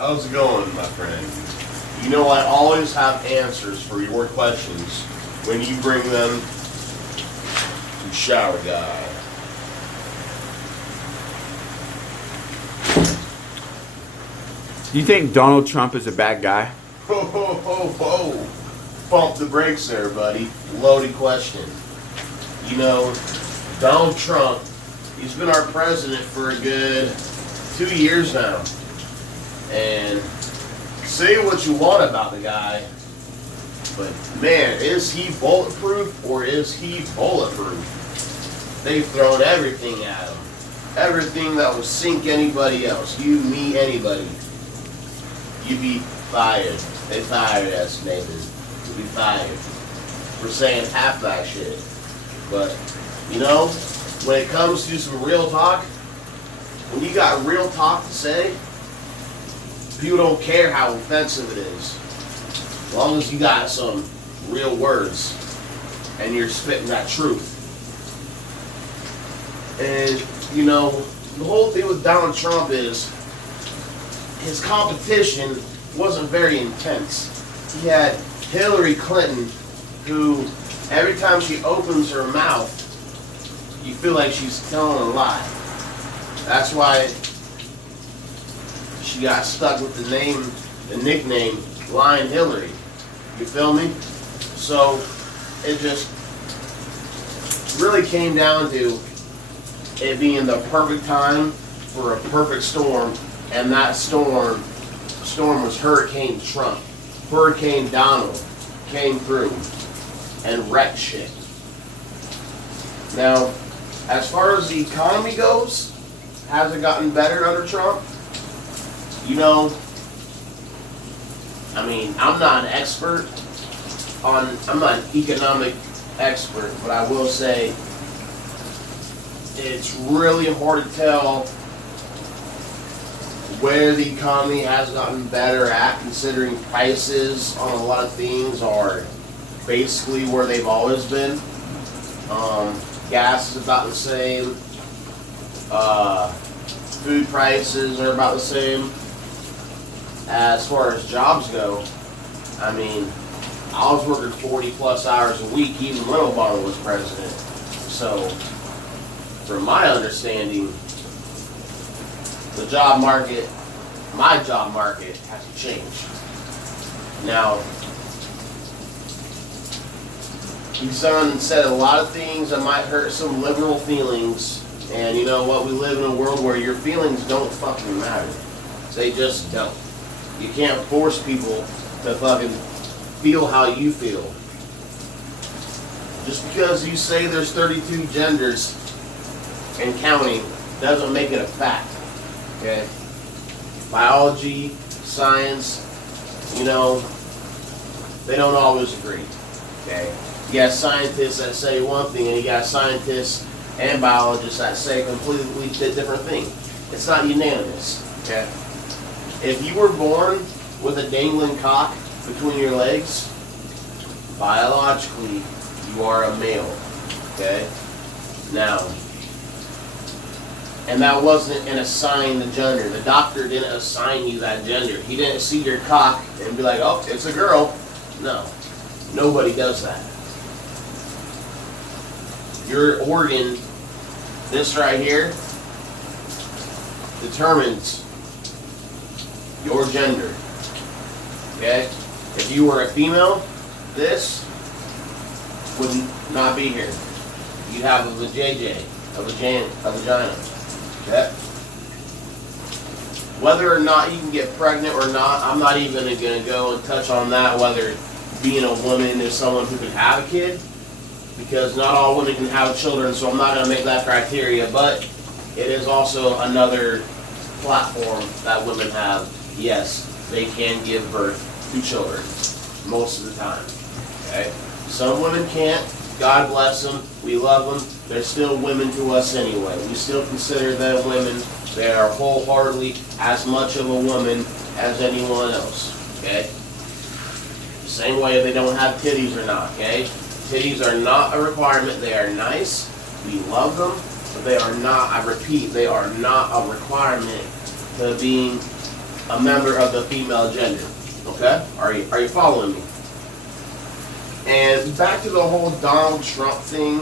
How's it going, my friend? You know I always have answers for your questions when you bring them to Shower Guy. Do you think Donald Trump is a bad guy? Ho, ho, ho, ho. Pump the brakes there, buddy. Loaded question. You know, Donald Trump, he's been our president for a good 2 years now. And say what you want about the guy, but man, is he bulletproof or is he bulletproof? They've thrown everything at him. Everything that would sink anybody else. You, me, anybody. You'd be fired. They fired us, neighbors. You'd be fired. We're saying half that shit. But, you know, when it comes to some real talk, when you got real talk to say, people don't care how offensive it is. As long as you got some real words and you're spitting that truth. And, you know, the whole thing with Donald Trump is his competition wasn't very intense. He had Hillary Clinton, who every time she opens her mouth, you feel like she's telling a lie. That's why she got stuck with the nickname Lying Hillary. You feel me? So it just really came down to it being the perfect time for a perfect storm, and that storm was Hurricane Trump. Hurricane Donald came through and wrecked shit. Now, as far as the economy goes, has it gotten better under Trump? You know, I mean, I'm not an economic expert, but I will say it's really hard to tell where the economy has gotten better at, considering prices on a lot of things are basically where they've always been. Gas is about the same. Food prices are about the same. As far as jobs go, I mean, I was working 40 plus hours a week even when Obama was president. So, from my understanding, the job market, my job market, has to change. Now, he's done and said a lot of things that might hurt some liberal feelings. And you know what? We live in a world where your feelings don't fucking matter. They just don't. You can't force people to fucking feel how you feel. Just because you say there's 32 genders and counting doesn't make it a fact. Okay? Biology, science, you know, they don't always agree. Okay? You got scientists that say one thing, and you got scientists and biologists that say a completely different thing. It's not unanimous. Okay? If you were born with a dangling cock between your legs, biologically, you are a male. Okay? Now, and that wasn't an assigned gender. The doctor didn't assign you that gender. He didn't see your cock and be like, oh, it's a girl. No. Nobody does that. Your organ, this right here, determines your gender. Okay? If you were a female, this would not be here. You'd have a vajayjay, a vagina. Okay? Whether or not you can get pregnant or not, I'm not even going to go and touch on that, whether being a woman is someone who can have a kid, because not all women can have children, so I'm not going to make that criteria, but it is also another platform that women have. Yes, they can give birth to children most of the time. Okay? Some women can't. God bless them. We love them. They're still women to us anyway. We still consider them women. They are wholeheartedly as much of a woman as anyone else. Okay? Same way they don't have titties or not. Okay? Titties are not a requirement. They are nice. We love them. But they are not, I repeat, they are not a requirement to being a member of the female gender. Okay? Are you following me? And back to the whole Donald Trump thing,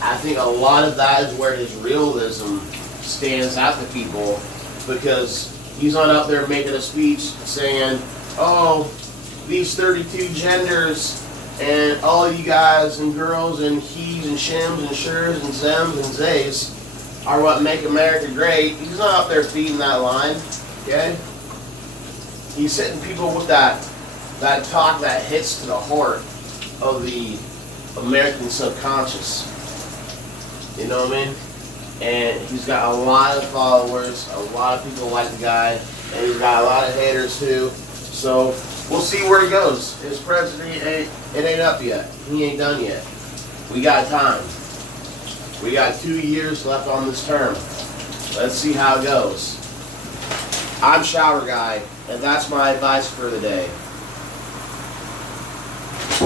I think a lot of that is where his realism stands out to people, because he's not up there making a speech saying, oh, these 32 genders and all you guys and girls and he's and shims and shurs and zems and zays are what make America great. He's not up there feeding that line, okay? He's hitting people with that talk that hits to the heart of the American subconscious. You know what I mean? And he's got a lot of followers, a lot of people like the guy, and he's got a lot of haters too. So we'll see where he goes. His presidency ain't up yet. He ain't done yet. We got time. We got 2 years left on this term. Let's see how it goes. I'm Shower Guy, and that's my advice for the day.